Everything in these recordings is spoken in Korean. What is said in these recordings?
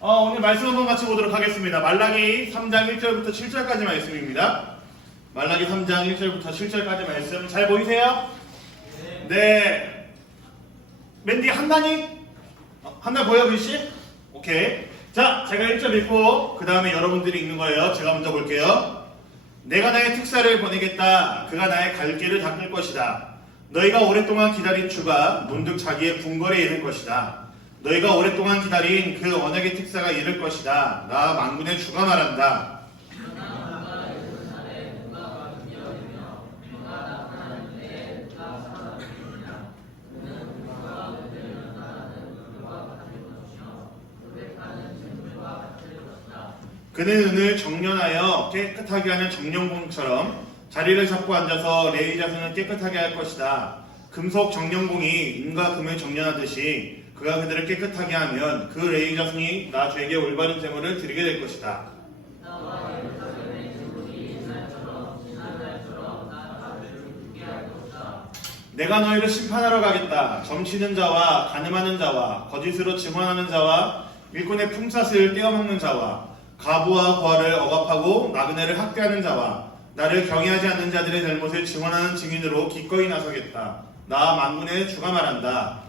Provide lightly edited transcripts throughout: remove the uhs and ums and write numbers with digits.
오늘 말씀 한번 같이 보도록 하겠습니다. 말라기 3장 1절부터 7절까지 말씀입니다. 말라기 3장 1절부터 7절까지 말씀 잘 보이세요? 네. 맨디 한단이? 한단 보여 글씨? 오케이. 자, 제가 1절 읽고 그 다음에 여러분들이 읽는 거예요. 제가 먼저 볼게요. 내가 나의 특사를 보내겠다. 그가 나의 갈 길을 닦을 것이다. 너희가 오랫동안 기다린 주가 문득 자기의 궁궐에 이를 것이다. 너희가 오랫동안 기다린 그 언약의 특사가 이를 것이다. 나 만군의 주가 말한다. 그는 은을 정련하여 깨끗하게 하는 정령공처럼 자리를 잡고 앉아서 레위 자손을 깨끗하게 할 것이다. 금속 정령공이 은과 금을 정련하듯이 그가 그들을 깨끗하게 하면 그 레위 자손이 나 주에게 올바른 제물을 드리게 될 것이다. 내가 너희를 심판하러 가겠다. 점치는 자와 간음하는 자와 거짓으로 증언하는 자와 일꾼의 품삯을 떼어먹는 자와 가부와 고아를 억압하고 나그네를 학대하는 자와 나를 경외하지 않는 자들의 잘못을 증언하는 증인으로 기꺼이 나서겠다. 나 만군의 주가 말한다.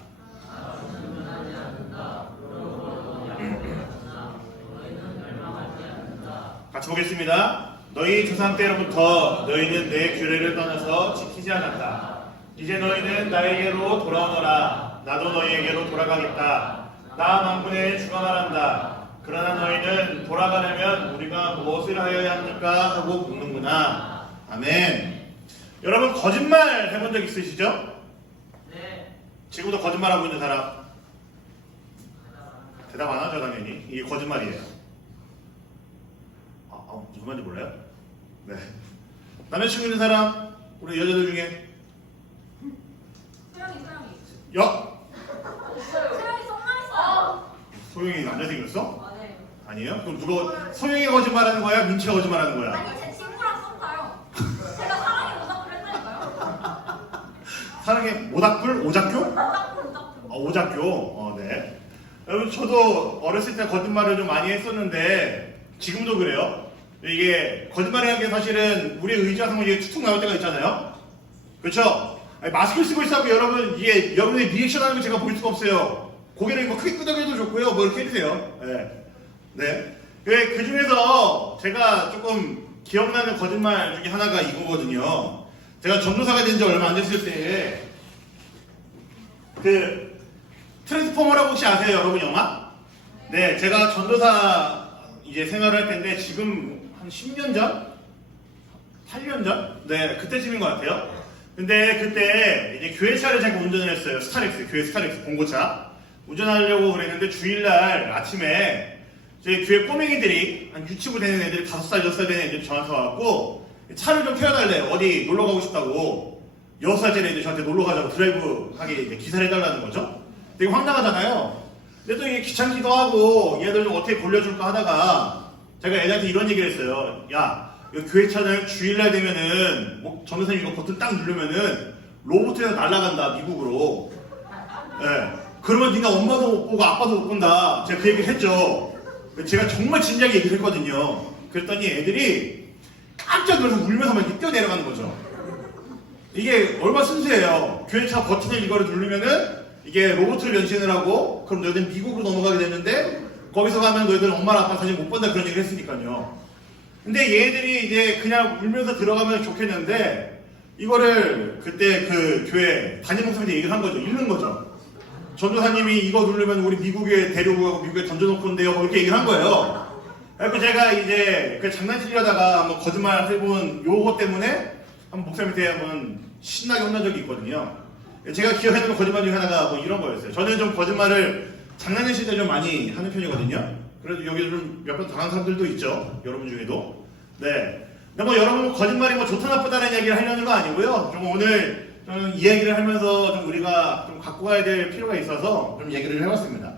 같이 보겠습니다. 너희 조상 때로부터 너희는 내 규례를 떠나서 지키지 않았다. 이제 너희는 나에게로 돌아오너라. 나도 너희에게로 돌아가겠다. 나 만군의 주가 말한다. 그러나 너희는 돌아가려면 우리가 무엇을 하여야 합니까? 하고 묻는구나. 아멘. 여러분 거짓말 해본 적 있으시죠? 네. 지금부터 거짓말하고 있는 사람 대답 안 하죠 당연히. 이게 거짓말이에요. 무슨 말인지 몰라요? 네. 남자친구 있는 사람 우리 여자들 중에 소영이. 야! 소영이 성남했어요. 소영이 남자 생겼어? 아, 네. 아니에요? 그럼 누가 소영이 거짓말하는 거야? 민채가 거짓말하는 거야? 아니, 제 친구랑 썸타요. 제가 사랑의 오작교를 했다니까요. 사랑의 모닥불? 오작교? 오작교. 오작교. 네. 여러분 저도 어렸을 때 거짓말을 좀 많이 했었는데 지금도 그래요. 이게 거짓말이라는 게 사실은 우리의 의지와서 이게 툭툭 나올 때가 있잖아요. 그렇죠? 마스크를 쓰고 있어도 여러분 이게 여러분의 리액션하는 거 제가 볼 수가 없어요. 고개를 뭐 크게 끄덕여도 좋고요. 뭐 이렇게 해주세요. 네. 네. 그 중에서 제가 조금 기억나는 거짓말 중에 하나가 이거거든요. 제가 전도사가 된 지 얼마 안 됐을 때 그 트랜스포머라고 혹시 아세요, 여러분 영화? 네, 제가 전도사 이제 생활을 할 텐데 지금 한 10년 전? 8년 전? 네, 그때쯤인 것 같아요. 근데 그때 이제 교회차를 제가 운전을 했어요. 스타렉스, 교회 스타렉스 공고차 운전하려고 그랬는데 주일날 아침에 저희 교회 꼬맹이들이 한 유치부 되는 애들 5살, 6살 되는 애들이 저한테 와갖고 차를 좀 태워달래. 어디 놀러 가고 싶다고. 6살짜리 애들 저한테 놀러 가자고 드라이브 하게 이제 기사를 해달라는 거죠. 되게 황당하잖아요. 근데 또 이게 귀찮기도 하고 얘들 좀 어떻게 골려줄까 하다가 제가 애들한테 이런 얘기를 했어요. 야, 이 교회 차는 주일날 되면은 뭐 전도사님 이거 버튼 딱 누르면은 로봇에서 날아간다 미국으로. 예. 그러면 네가 엄마도 못 보고 아빠도 못 본다. 제가 그 얘기를 했죠. 제가 정말 진지하게 얘기를 했거든요. 그랬더니 애들이 깜짝 놀라서 울면서 막 이렇게 뛰어내려가는 거죠. 이게 얼마나 순수해요. 교회차 버튼을 이거를 누르면은 이게 로봇을 변신을 하고 그럼 너희들 미국으로 넘어가게 되는데 거기서 가면 너희들 엄마랑 아빠 사실 못 본다 그런 얘기를 했으니까요. 근데 얘들이 이제 그냥 울면서 들어가면 좋겠는데 이거를 그때 그 교회 담임 목사님한테 얘기를 한 거죠. 읽는 거죠. 전도사님이 이거 누르면 우리 미국에 데리고 가고 미국에 던져놓고 온대요. 뭐 이렇게 얘기를 한 거예요. 그래서 제가 이제 그 장난치려다가 한번 거짓말 해본 요거 때문에 한번 목사님한테 한번 신나게 혼난 적이 있거든요. 제가 기억해두는 거짓말 중에 하나가 뭐 이런 거였어요. 저는 좀 거짓말을 장난칠 때 좀 많이 하는 편이거든요. 그래도 여기 좀 몇 번 당한 사람들도 있죠. 여러분 중에도. 네. 근데 뭐 여러분 거짓말이 뭐 좋다 나쁘다는 얘기를 하려는 거 아니고요. 좀 오늘 좀 이야기를 하면서 좀 우리가 좀 갖고 가야 될 필요가 있어서 좀 얘기를 해봤습니다.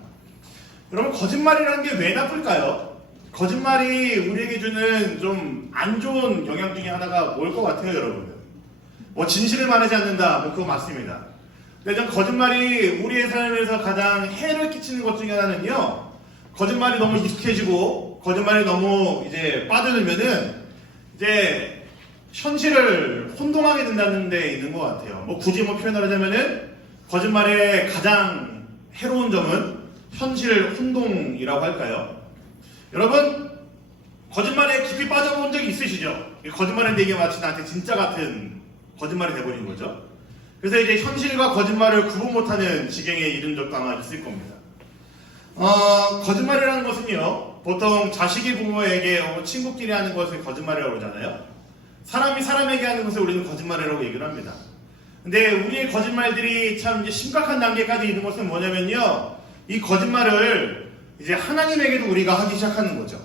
여러분 거짓말이라는 게 왜 나쁠까요? 거짓말이 우리에게 주는 좀 안 좋은 영향 중에 하나가 뭘 것 같아요, 여러분? 뭐 진실을 말하지 않는다, 뭐 그거 맞습니다. 근데 좀 거짓말이 우리의 삶에서 가장 해를 끼치는 것 중에 하나는요, 거짓말이 너무 익숙해지고 거짓말이 너무 이제 빠져들면은 이제 현실을 혼동하게 된다는 데 있는 것 같아요. 뭐 굳이 뭐 표현을 하자면은 거짓말의 가장 해로운 점은 현실 혼동이라고 할까요? 여러분 거짓말에 깊이 빠져본 적이 있으시죠? 거짓말은 얘기가 마치 나한테 진짜 같은 거짓말이 돼버린 거죠. 그래서 이제 현실과 거짓말을 구분 못하는 지경에 이른 적도 아마 있을 겁니다. 거짓말이라는 것은요, 보통 자식이 부모에게 친구끼리 하는 것을 거짓말이라고 그러잖아요. 사람이 사람에게 하는 것을 우리는 거짓말이라고 얘기를 합니다. 근데 우리의 거짓말들이 참 이제 심각한 단계까지 이른 것은 뭐냐면요, 이 거짓말을 이제 하나님에게도 우리가 하기 시작하는 거죠.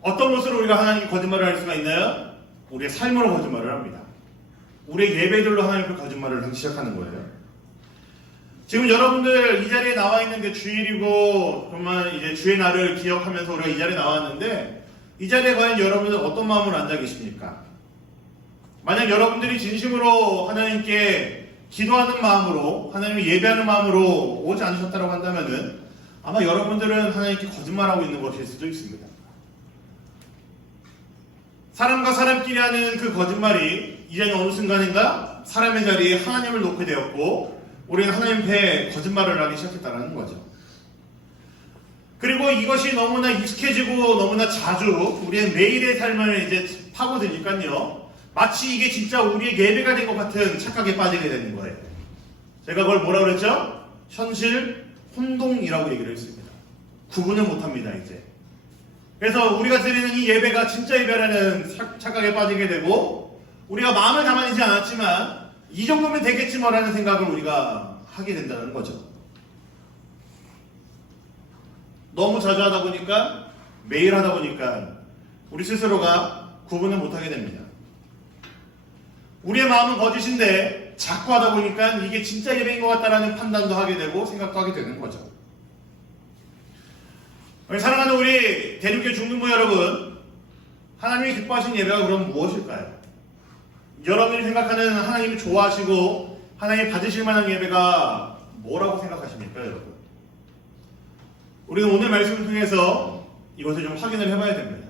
어떤 것으로 우리가 하나님께 거짓말을 할 수가 있나요? 우리의 삶으로 거짓말을 합니다. 우리의 예배들로 하나님께 거짓말을 하기 시작하는 거예요. 지금 여러분들 이 자리에 나와 있는 게 주일이고 정말 이제 주의 날을 기억하면서 우리가 이 자리에 나왔는데 이 자리에 과연 여러분들 어떤 마음으로 앉아 계십니까? 만약 여러분들이 진심으로 하나님께 기도하는 마음으로 하나님을 예배하는 마음으로 오지 않으셨다고 한다면은 아마 여러분들은 하나님께 거짓말하고 있는 것일 수도 있습니다. 사람과 사람끼리 하는 그 거짓말이 이제는 어느 순간인가 사람의 자리에 하나님을 놓게 되었고 우리는 하나님 배에 거짓말을 하기 시작했다는 거죠. 그리고 이것이 너무나 익숙해지고 너무나 자주 우리의 매일의 삶을 이제 파고드니까요. 마치 이게 진짜 우리의 예배가 된 것 같은 착각에 빠지게 되는 거예요. 제가 그걸 뭐라고 그랬죠? 현실 혼동이라고 얘기를 했습니다. 구분을 못합니다, 이제. 그래서 우리가 드리는 이 예배가 진짜 예배라는 착각에 빠지게 되고 우리가 마음을 담아내지 않았지만 이 정도면 되겠지 뭐라는 생각을 우리가 하게 된다는 거죠. 너무 자주 하다 보니까 매일 하다 보니까 우리 스스로가 구분을 못하게 됩니다. 우리의 마음은 거짓인데 자꾸 하다 보니까 이게 진짜 예배인 것 같다라는 판단도 하게 되고 생각도 하게 되는 거죠. 사랑하는 우리 대륙의 중등부 여러분, 하나님이 기뻐하신 예배가 그럼 무엇일까요? 여러분이 생각하는 하나님이 좋아하시고 하나님이 받으실 만한 예배가 뭐라고 생각하십니까, 여러분? 우리는 오늘 말씀을 통해서 이것을 좀 확인을 해봐야 됩니다.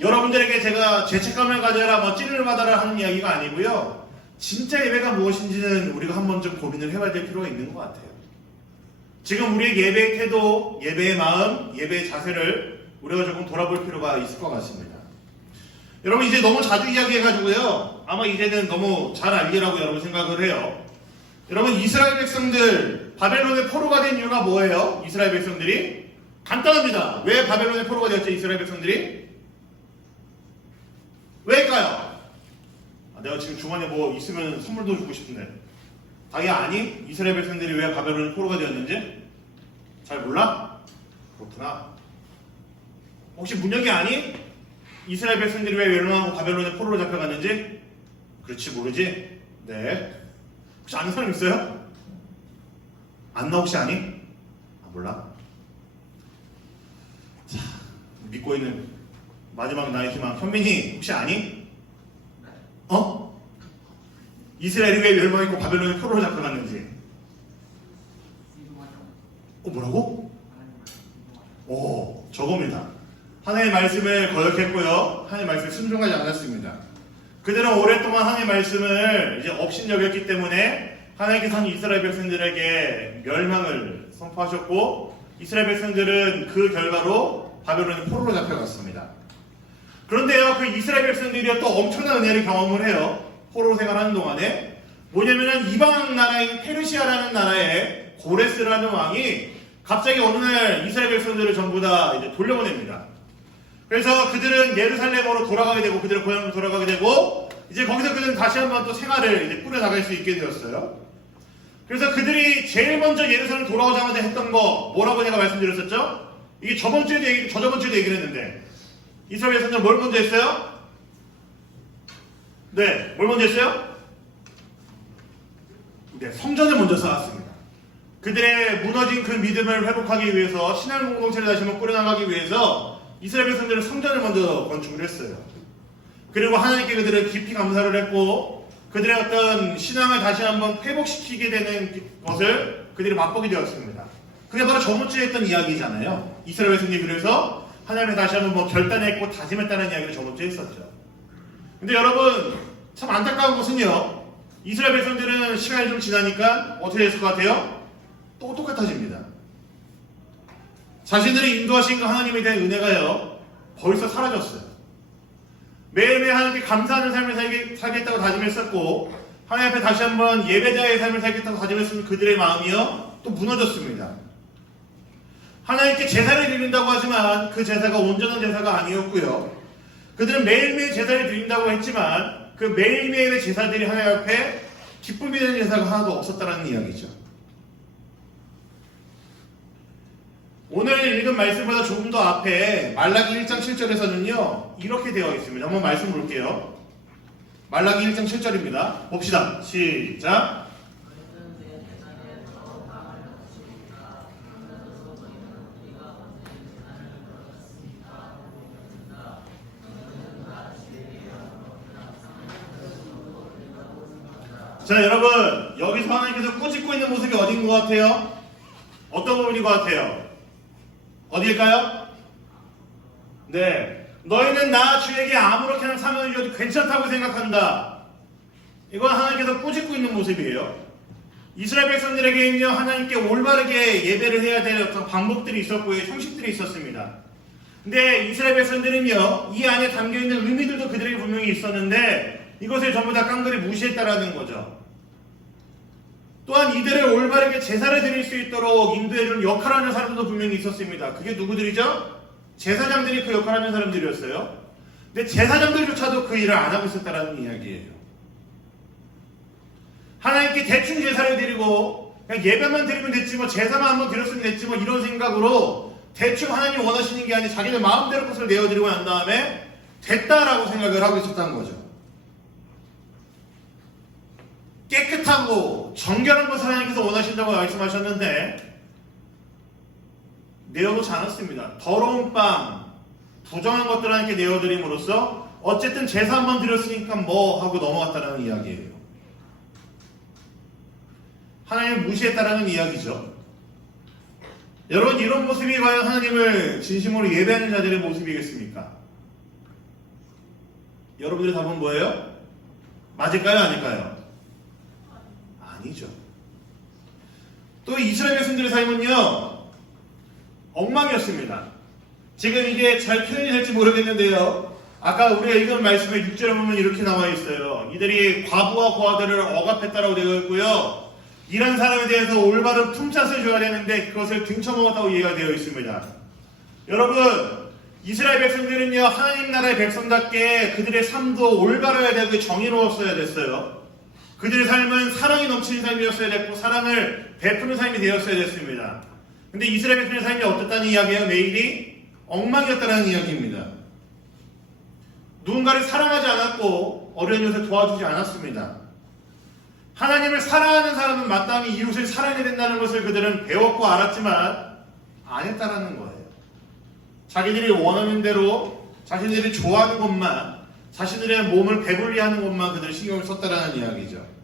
여러분들에게 제가 죄책감을 가져라, 찌를 받아라 하는 이야기가 아니고요. 진짜 예배가 무엇인지는 우리가 한번 좀 고민을 해봐야 될 필요가 있는 것 같아요. 지금 우리의 예배의 태도, 예배의 마음, 예배의 자세를 우리가 조금 돌아볼 필요가 있을 것 같습니다. 여러분 이제 너무 자주 이야기해가지고요. 아마 이제는 너무 잘 알리라고 여러분 생각을 해요. 여러분 이스라엘 백성들 바벨론의 포로가 된 이유가 뭐예요? 이스라엘 백성들이? 간단합니다. 왜 바벨론의 포로가 되었죠? 이스라엘 백성들이? 왜일까요? 내가 지금 주머니에 뭐 있으면 선물도 주고 싶은데 자기야 아니? 이스라엘 백성들이 왜 바벨론의 포로가 되었는지? 잘 몰라? 그렇구나. 혹시 문혁이 아니? 이스라엘 백성들이 왜 멸망하고 바벨론의 포로로 잡혀갔는지? 그렇지 모르지? 네. 혹시 아는 사람 있어요? 안나 혹시 아니? 몰라? 자, 믿고 있는 마지막 나의 희망 현민이 혹시 아니? 이스라엘이 왜 멸망했고 바벨론의 포로로 잡혀갔는지? 뭐라고? 저겁니다. 하나님의 말씀을 거역했고요. 하나님의 말씀에 순종하지 않았습니다. 그들은 오랫동안 하나님의 말씀을 이제 업신여겼기 때문에 하나님께서는 이스라엘 백성들에게 멸망을 선포하셨고 이스라엘 백성들은 그 결과로 바벨론의 포로로 잡혀갔습니다. 그런데요, 그 이스라엘 백성들이 또 엄청난 은혜를 경험을 해요. 포로 생활하는 동안에. 뭐냐면은 이방 나라인 페르시아라는 나라에 고레스라는 왕이 갑자기 어느 날 이스라엘 백성들을 전부 다 이제 돌려보냅니다. 그래서 그들은 예루살렘으로 돌아가게 되고 그들의 고향으로 돌아가게 되고 이제 거기서 그들은 다시 한번 또 생활을 이제 꾸려나갈 수 있게 되었어요. 그래서 그들이 제일 먼저 예루살렘 돌아오자마자 했던 거 뭐라고 제가 말씀드렸었죠? 이게 저번 주에도 얘기를 했는데 이스라엘 백성들은 뭘 먼저 했어요? 네, 뭘 먼저 했어요? 네, 성전을 먼저 쌓았습니다. 그들의 무너진 그 믿음을 회복하기 위해서 신앙 공동체를 다시 한번 꾸려나가기 위해서 이스라엘 백성들은 성전을 먼저 건축을 했어요. 그리고 하나님께 그들을 깊이 감사를 했고 그들의 어떤 신앙을 다시 한번 회복시키게 되는 것을 그들이 맛보게 되었습니다. 그게 바로 저번 주에 했던 이야기잖아요. 이스라엘 백성들이 그래서 하나님을 다시 한번 뭐 결단했고 다짐했다는 이야기를 저번 주에 했었죠. 근데 여러분 참 안타까운 것은요. 이스라엘 백성들은 시간이 좀 지나니까 어떻게 됐을 것 같아요? 또 똑같아집니다. 자신들이 인도하신 그 하나님에 대한 은혜가요. 벌써 사라졌어요. 매일매일 하나님께 감사하는 삶을 살겠다고 다짐했었고 하나님 앞에 다시 한번 예배자의 삶을 살겠다고 다짐했으면 그들의 마음이요. 또 무너졌습니다. 하나님께 제사를 드린다고 하지만 그 제사가 온전한 제사가 아니었고요. 그들은 매일매일 제사를 드린다고 했지만 그 매일매일의 제사들이 하나님 앞에 기쁨이 되는 제사가 하나도 없었다는 이야기죠. 오늘 읽은 말씀보다 조금 더 앞에 말라기 1장 7절에서는요. 이렇게 되어 있습니다. 한번 말씀 볼게요. 말라기 1장 7절입니다. 봅시다. 시작. 자, 여러분 여기서 하나님께서 꾸짖고 있는 모습이 어딘 것 같아요? 어떤 부분인 것 같아요? 어디일까요? 네, 너희는 나 주에게 아무렇게나 상을 줘도 괜찮다고 생각한다. 이건 하나님께서 꾸짖고 있는 모습이에요. 이스라엘 백성들에게는요 하나님께 올바르게 예배를 해야 될 어떤 방법들이 있었고요, 형식들이 있었습니다. 근데 이스라엘 백성들은요 이 안에 담겨있는 의미들도 그들에게 분명히 있었는데 이것을 전부 다 깡그리 무시했다라는 거죠. 또한 이들을 올바르게 제사를 드릴 수 있도록 인도해주는 역할을 하는 사람들도 분명히 있었습니다. 그게 누구들이죠? 제사장들이 그 역할을 하는 사람들이었어요. 근데 제사장들조차도 그 일을 안 하고 있었다는 이야기예요. 하나님께 대충 제사를 드리고 그냥 예배만 드리면 됐지 뭐 제사만 한번 드렸으면 됐지 뭐 이런 생각으로 대충 하나님이 원하시는 게 아닌 자기들 마음대로 것을 내어드리고 난 다음에 됐다라고 생각을 하고 있었다는 거죠. 깨끗하고 정결한 것을 하나님께서 원하신다고 말씀하셨는데 내어놓지 않았습니다. 더러운 빵, 부정한 것들을 하나님께 내어드림으로써 어쨌든 제사 한번 드렸으니까 뭐 하고 넘어갔다는 이야기예요. 하나님을 무시했다라는 이야기죠. 여러분 이런 모습이 과연 하나님을 진심으로 예배하는 자들의 모습이겠습니까? 여러분들의 답은 뭐예요? 맞을까요? 아닐까요? 아니죠. 또 이스라엘 백성들의 삶은요 엉망이었습니다. 지금 이게 잘 표현이 될지 모르겠는데요, 아까 우리가 읽은 말씀에 6절에 보면 이렇게 나와 있어요. 이들이 과부와 고아들을 억압했다라고 되어 있고요, 이런 사람에 대해서 올바른 품삯을 줘야 되는데 그것을 등쳐먹었다고 이해가 되어 있습니다. 여러분 이스라엘 백성들은요 하나님 나라의 백성답게 그들의 삶도 올바라야 되고 정의로웠어야 됐어요. 그들의 삶은 사랑이 넘치는 삶이었어야 됐고 사랑을 베푸는 삶이 되었어야 됐습니다. 근데 이스라엘 백성의 삶이 어떻다는 이야기예요? 매일이 엉망이었다는 이야기입니다. 누군가를 사랑하지 않았고 어려운 이웃을 도와주지 않았습니다. 하나님을 사랑하는 사람은 마땅히 이웃을 사랑해야 된다는 것을 그들은 배웠고 알았지만 안 했다라는 거예요. 자기들이 원하는 대로 자신들이 좋아하는 것만, 자신들의 몸을 배불리 하는 것만 그들이 신경을 썼다라는 이야기죠.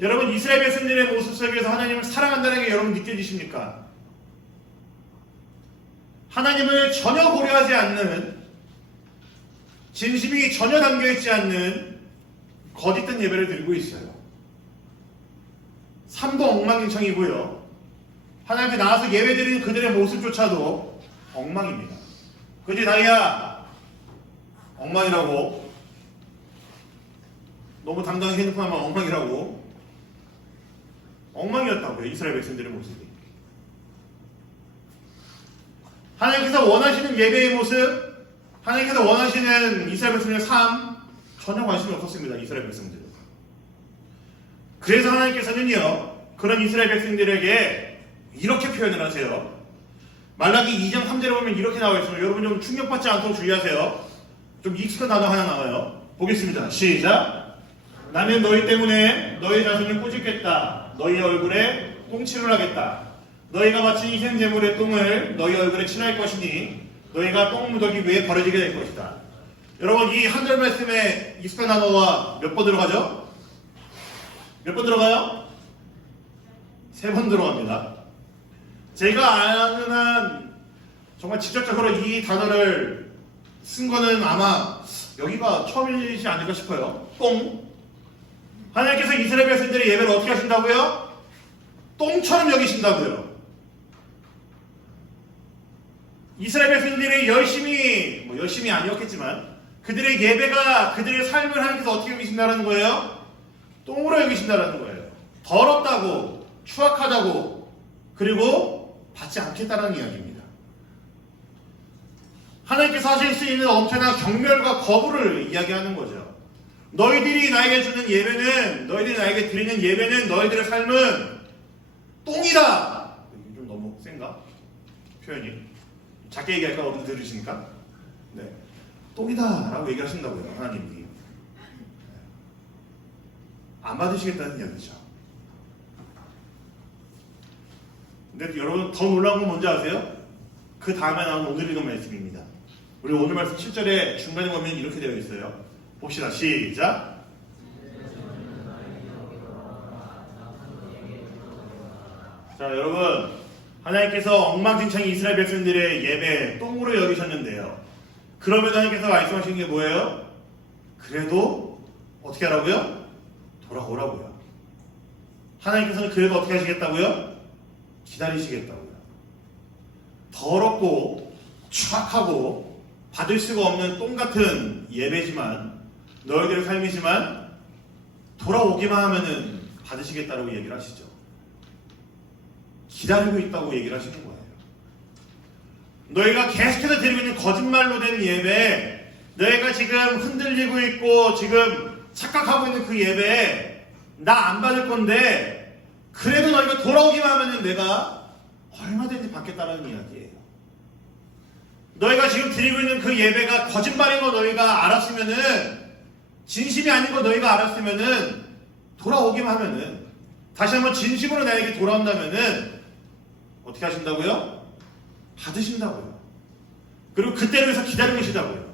여러분 이스라엘 백성들의 모습 속에서 하나님을 사랑한다는 게 여러분 느껴지십니까? 하나님을 전혀 고려하지 않는, 진심이 전혀 담겨있지 않는 거짓된 예배를 드리고 있어요. 삶도 엉망진창이고요, 하나님 앞에 나와서 예배 드리는 그들의 모습조차도 엉망입니다. 그지 다이야? 엉망이라고. 너무 당당히 핸드폰 하면 엉망이라고. 엉망이었다고요, 이스라엘 백성들의 모습이. 하나님께서 원하시는 예배의 모습, 하나님께서 원하시는 이스라엘 백성들의 삶 전혀 관심이 없었습니다. 이스라엘 백성들은. 그래서 하나님께서는요 그런 이스라엘 백성들에게 이렇게 표현을 하세요. 말라기 2장 3절에 보면 이렇게 나와 있습니다. 여러분 좀 충격받지 않도록 주의하세요. 좀 익숙한 단어 하나 나와요. 보겠습니다. 시작. 나는 너희 때문에 너희 자손을 꾸짖겠다. 너희 얼굴에 똥칠을 하겠다. 너희가 바친 희생 제물의 똥을 너희 얼굴에 칠할 것이니 너희가 똥무더기 위에 버려지게 될 것이다. 여러분 이 한 절 말씀에 익숙한 단어와 몇 번 들어가죠? 몇 번 들어가요? 3번 들어갑니다. 제가 아는 한 정말 직접적으로 이 단어를 쓴 거는 아마 여기가 처음이지 않을까 싶어요. 똥. 하나님께서 이스라엘 백성들의 예배를 어떻게 하신다고요? 똥처럼 여기신다고요. 이스라엘 백성들이 열심히 아니었겠지만 그들의 예배가 그들의 삶을 하나님께서 어떻게 여기신다는 거예요? 똥으로 여기신다는 거예요. 더럽다고, 추악하다고, 그리고 받지 않겠다는 이야기입니다. 하나님께서 하실 수 있는 엄청난 경멸과 거부를 이야기하는 거죠. 너희들이 나에게 주는 예배는, 너희들이 나에게 드리는 예배는, 너희들의 삶은 똥이다. 좀 너무 센가? 표현이. 작게 얘기할까? 어떤 들으시니까? 네. 똥이다 라고 얘기하신다고요. 하나님이. 안 받으시겠다는 이야기죠. 근데 여러분 더 놀라운 건 뭔지 아세요? 그 다음에 나온 오늘 읽은 말씀입니다. 우리 오늘 말씀 7절에 중간에 보면 이렇게 되어 있어요. 봅시다. 시작. 자, 여러분, 하나님께서 엉망진창 이스라엘 백성들의 예배 똥으로 여기셨는데요. 그러면 하나님께서 말씀하시는 게 뭐예요? 그래도 어떻게 하라고요? 돌아오라고요. 하나님께서는 그래도 어떻게 하시겠다고요? 기다리시겠다고요. 더럽고 추악하고 받을 수가 없는 똥 같은 예배지만, 너희들의 삶이지만 돌아오기만 하면은 받으시겠다라고 얘기를 하시죠. 기다리고 있다고 얘기를 하시는 거예요. 너희가 계속해서 드리고 있는 거짓말로 된 예배, 너희가 지금 흔들리고 있고 지금 착각하고 있는 그 예배, 나 안 받을 건데 그래도 너희가 돌아오기만 하면은 내가 얼마든지 받겠다라는 이야기예요. 너희가 지금 드리고 있는 그 예배가 거짓말인 거 너희가 알았으면은, 진심이 아닌 거 너희가 알았으면은, 돌아오기만 하면은, 다시 한번 진심으로 나에게 돌아온다면은 어떻게 하신다고요? 받으신다고요. 그리고 그때를 위해서 기다리고 계시다고요.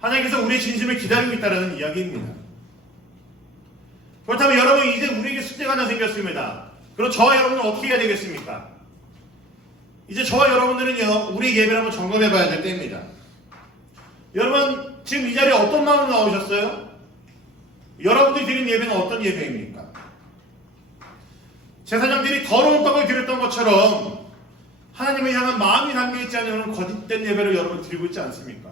하나님께서 우리의 진심을 기다리고 있다는 이야기입니다. 그렇다면 여러분, 이제 우리에게 숙제가 하나 생겼습니다. 그럼 저와 여러분은 어떻게 해야 되겠습니까? 이제 저와 여러분들은요, 우리 예배를 한번 점검해 봐야 될 때입니다. 여러분, 지금 이 자리에 어떤 마음으로 나오셨어요? 여러분들이 드린 예배는 어떤 예배입니까? 제사장들이 더러운 떡을 드렸던 것처럼 하나님을 향한 마음이 담겨있지 않은 거짓된 예배를 여러분 드리고 있지 않습니까?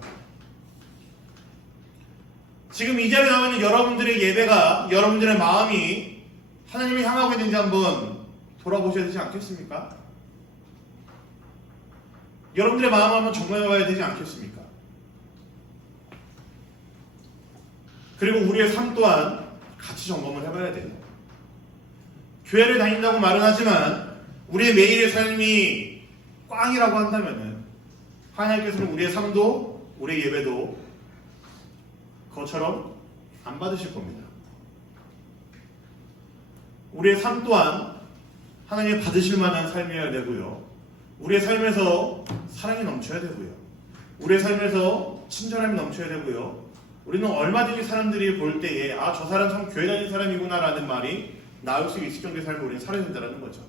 지금 이 자리에 나와 있는 여러분들의 예배가, 여러분들의 마음이 하나님을 향하고 있는지 한번 돌아보셔야 되지 않겠습니까? 여러분들의 마음을 한번 점검해 봐야 되지 않겠습니까? 그리고 우리의 삶 또한 같이 점검을 해봐야 돼요. 교회를 다닌다고 말은 하지만 우리의 매일의 삶이 꽝이라고 한다면은 하나님께서는 우리의 삶도 우리의 예배도 그것처럼 안 받으실 겁니다. 우리의 삶 또한 하나님이 받으실 만한 삶이어야 되고요. 우리의 삶에서 사랑이 넘쳐야 되고요. 우리의 삶에서 친절함이 넘쳐야 되고요. 우리는 얼마든지 사람들이 볼 때에 아, 저 사람 참 교회 다니는 사람이구나 라는 말이 나올 수 있을 정도의 삶을 우리는 살아야 된다는 거죠.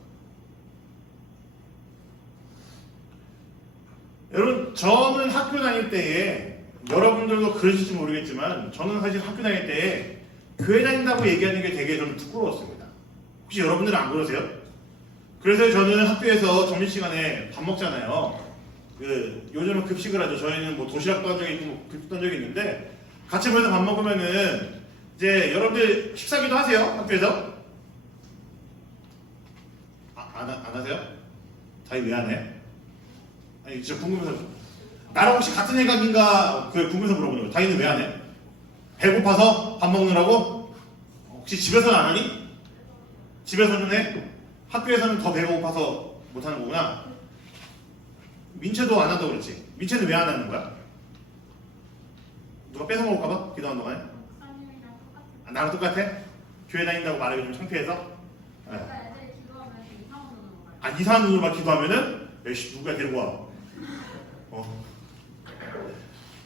여러분, 저는 학교 다닐 때에, 여러분들도 그러실지 모르겠지만 저는 사실 학교 다닐 때에 교회 다닌다고 얘기하는 게 되게 저는 부끄러웠습니다. 혹시 여러분들은 안 그러세요? 그래서 저는 학교에서 점심시간에 밥 먹잖아요. 요즘은 급식을 하죠. 저희는 뭐 도시락도 한 적이 있고 뭐 급식도 한 적이 있는데 같이 모여서 밥 먹으면은 이제 여러분들 식사기도 하세요? 학교에서? 안 하세요? 자기 왜 안 해? 아니 진짜 궁금해서. 나랑 혹시 같은 생각인가 궁금해서 물어보는 거예요. 자기는 왜 안 해? 배고파서 밥 먹느라고? 혹시 집에서는 안 하니? 집에서는 해? 학교에서는 더 배가 고파서 못하는 거구나. 민채도 안 한다고 그랬지? 민채는 왜 안 하는 거야? 누가 뺏어먹을까봐? 기도한 동안에? 아, 나랑 똑같아? 교회 다닌다고 말하기 좀 창피해서? 네. 애들이 기도하면 이상한 눈으로 봐요. 아, 이상한 눈으로만 기도하면은? 에이씨, 누가 데리고 와.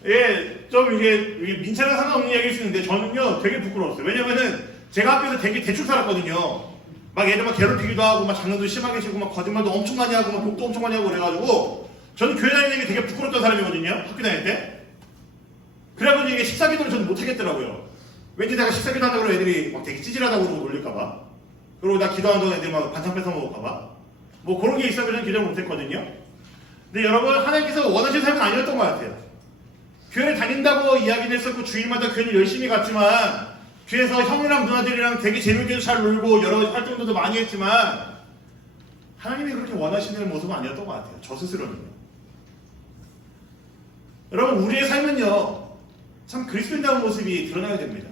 예, 좀 이게 민채랑 상관없는 얘기일 수 있는데 저는요 되게 부끄러웠어요. 왜냐면은 제가 학교에서 되게 대충 살았거든요. 막 애들 막 괴롭히기도 하고, 막 장난도 심하게 치고, 막 거짓말도 엄청 많이 하고, 막 욕도 엄청 많이 하고 그래가지고, 저는 교회 다니는 게 되게 부끄럽던 사람이거든요. 학교 다닐 때. 그래가지고 이게 식사기도를 저는 못하겠더라고요. 왠지 내가 식사기도 한다고 애들이 막 되게 찌질하다고 그러고 놀릴까봐. 그리고 나 기도한다고 애들이 막 반찬 뺏어 먹을까봐. 뭐 그런 게 있어서 저는 기도를 못했거든요. 근데 여러분, 하나님께서 원하시는 삶은 아니었던 것 같아요. 교회를 다닌다고 이야기를 했었고, 주일마다 교회를 열심히 갔지만, 교회에서 형이랑 누나들이랑 되게 재밌게 잘 놀고, 여러 가지 활동들도 많이 했지만, 하나님이 그렇게 원하시는 모습은 아니었던 것 같아요. 저 스스로는요. 여러분, 우리의 삶은요, 참 그리스도인다운 모습이 드러나야 됩니다.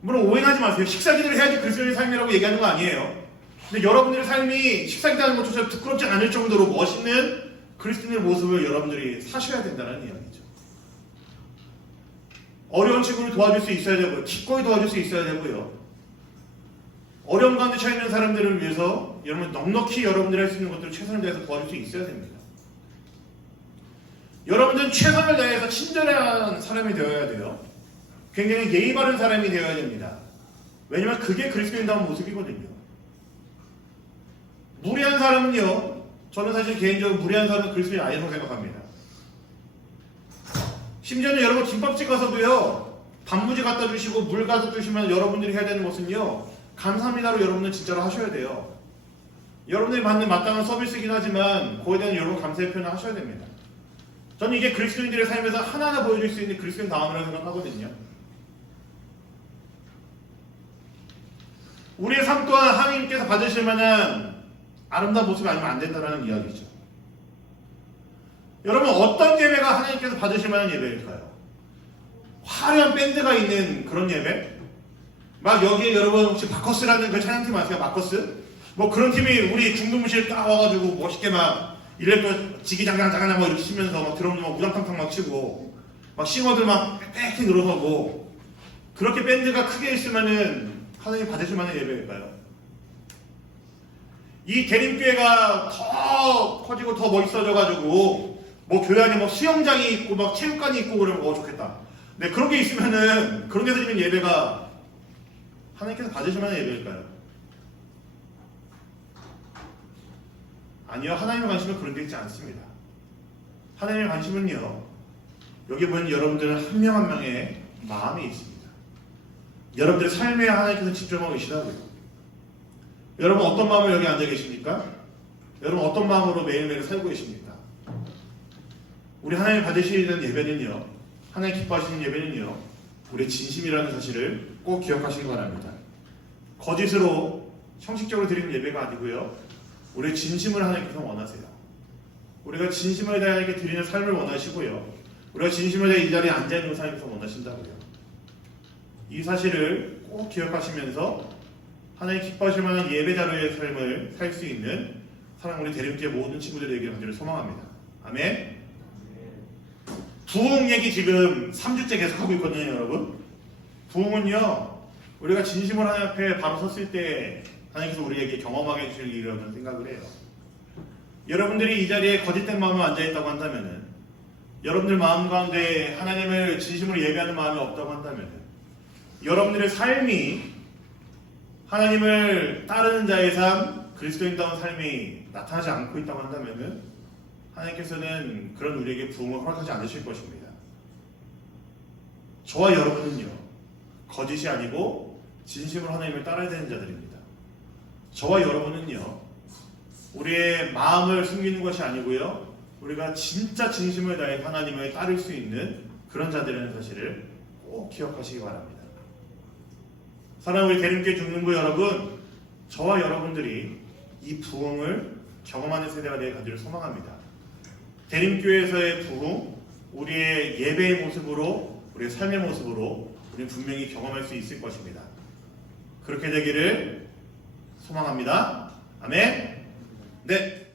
물론 오해하지 마세요. 식사기도를 해야지 그리스도인의 삶이라고 얘기하는 거 아니에요. 근데 여러분들의 삶이 식사기도하는 것조차 부끄럽지 않을 정도로 멋있는 그리스도인의 모습을 여러분들이 사셔야 된다는 이야기죠. 어려운 친구를 도와줄 수 있어야 되고요. 기꺼이 도와줄 수 있어야 되고요. 어려운 가운데 처해 있는 사람들을 위해서 여러분 넉넉히 여러분들이 할 수 있는 것들을 최선을 다해서 도와줄 수 있어야 됩니다. 여러분들은 최선을 다해서 친절한 사람이 되어야 돼요. 굉장히 예의 바른 사람이 되어야 됩니다. 왜냐면 그게 그리스도인다운 모습이거든요. 무례한 사람은요, 저는 사실 개인적으로 무례한 사람은 그리스도인이 아니라고 생각합니다. 심지어는 여러분 김밥집 가서도요, 단무지 갖다 주시고 물 갖다 주시면 여러분들이 해야 되는 것은요, 감사합니다로 여러분은 진짜로 하셔야 돼요. 여러분들이 받는 마땅한 서비스이긴 하지만 그거에 대한 여러분 감사의 표현을 하셔야 됩니다. 저는 이게 그리스도인들의 삶에서 하나하나 보여줄 수 있는 그리스도인 다움이라고 생각하거든요. 우리의 삶 또한 하나님께서 받으실 만한 아름다운 모습이 아니면 안 된다는 이야기죠. 여러분, 어떤 예배가 하나님께서 받으실 만한 예배일까요? 화려한 밴드가 있는 그런 예배? 막 여기에 여러분 혹시 마커스라는 그 찬양팀 아세요? 마커스? 뭐 그런 팀이 우리 중동무실 딱 와가지고 멋있게 막 이래또 지기장장장장 막 이렇게 치면서 막 드럼도 막 우당탕탕 막 치고 막 싱어들 막 빽빽히 늘어서고 그렇게 밴드가 크게 있으면은 하나님 받으실 만한 예배일까요? 이 대림교회가 더 커지고 더 멋있어져가지고 뭐 교회 안에 뭐 수영장이 있고 막 체육관이 있고 그러면 좋겠다. 네, 그런 게 있으면은 그런 데서 드리는 예배가 하나님께서 받으실 만한 예배일까요? 아니요, 하나님의 관심은 그런 데 있지 않습니다. 하나님의 관심은요, 여기 보이는 여러분들 한 명 한 명의 마음이 있습니다. 여러분들의 삶에 하나님께서 집중하고 계시다고요. 여러분 어떤 마음으로 여기 앉아 계십니까? 여러분 어떤 마음으로 매일매일 살고 계십니까? 우리 하나님 받으시는 예배는요, 하나님 기뻐하시는 예배는요, 우리의 진심이라는 사실을 꼭 기억하시기 바랍니다. 거짓으로 형식적으로 드리는 예배가 아니고요, 우리의 진심을 하나님께서 원하세요. 우리가 진심을 다해 하나님께 드리는 삶을 원하시고요, 우리가 진심을 다해 이 자리에 앉아있는 것을 하나님께서 원하신다고요. 이 사실을 꼭 기억하시면서 하나님 기뻐하실 만한 예배자로의 삶을 살 수 있는 사랑 우리 대림교회 모든 친구들이 되기를 간절히 소망합니다. 아멘. 부흥 얘기 지금 3주째 계속하고 있거든요, 여러분. 부흥은요, 우리가 진심으로 하나님 앞에 바로 섰을 때 하나님께서 우리에게 경험하게 해주실 일이라는 생각을 해요. 여러분들이 이 자리에 거짓된 마음으로 앉아있다고 한다면은, 여러분들 마음 가운데 하나님을 진심으로 예배하는 마음이 없다고 한다면은, 여러분들의 삶이 하나님을 따르는 자의 삶, 그리스도인다운 삶이 나타나지 않고 있다고 한다면은 하나님께서는 그런 우리에게 부흥을 허락하지 않으실 것입니다. 저와 여러분은요, 거짓이 아니고 진심으로 하나님을 따라야 되는 자들입니다. 저와 여러분은요, 우리의 마음을 숨기는 것이 아니고요, 우리가 진짜 진심을 다해 하나님을 따를 수 있는 그런 자들이라는 사실을 꼭 기억하시기 바랍니다. 사랑하는 우리 대림교회 중등부 여러분, 저와 여러분들이 이 부흥을 경험하는 세대가 되어 가기를 소망합니다. 대림교회에서의 부흥, 우리의 예배의 모습으로, 우리의 삶의 모습으로 우리는 분명히 경험할 수 있을 것입니다. 그렇게 되기를 소망합니다. 아멘. 네.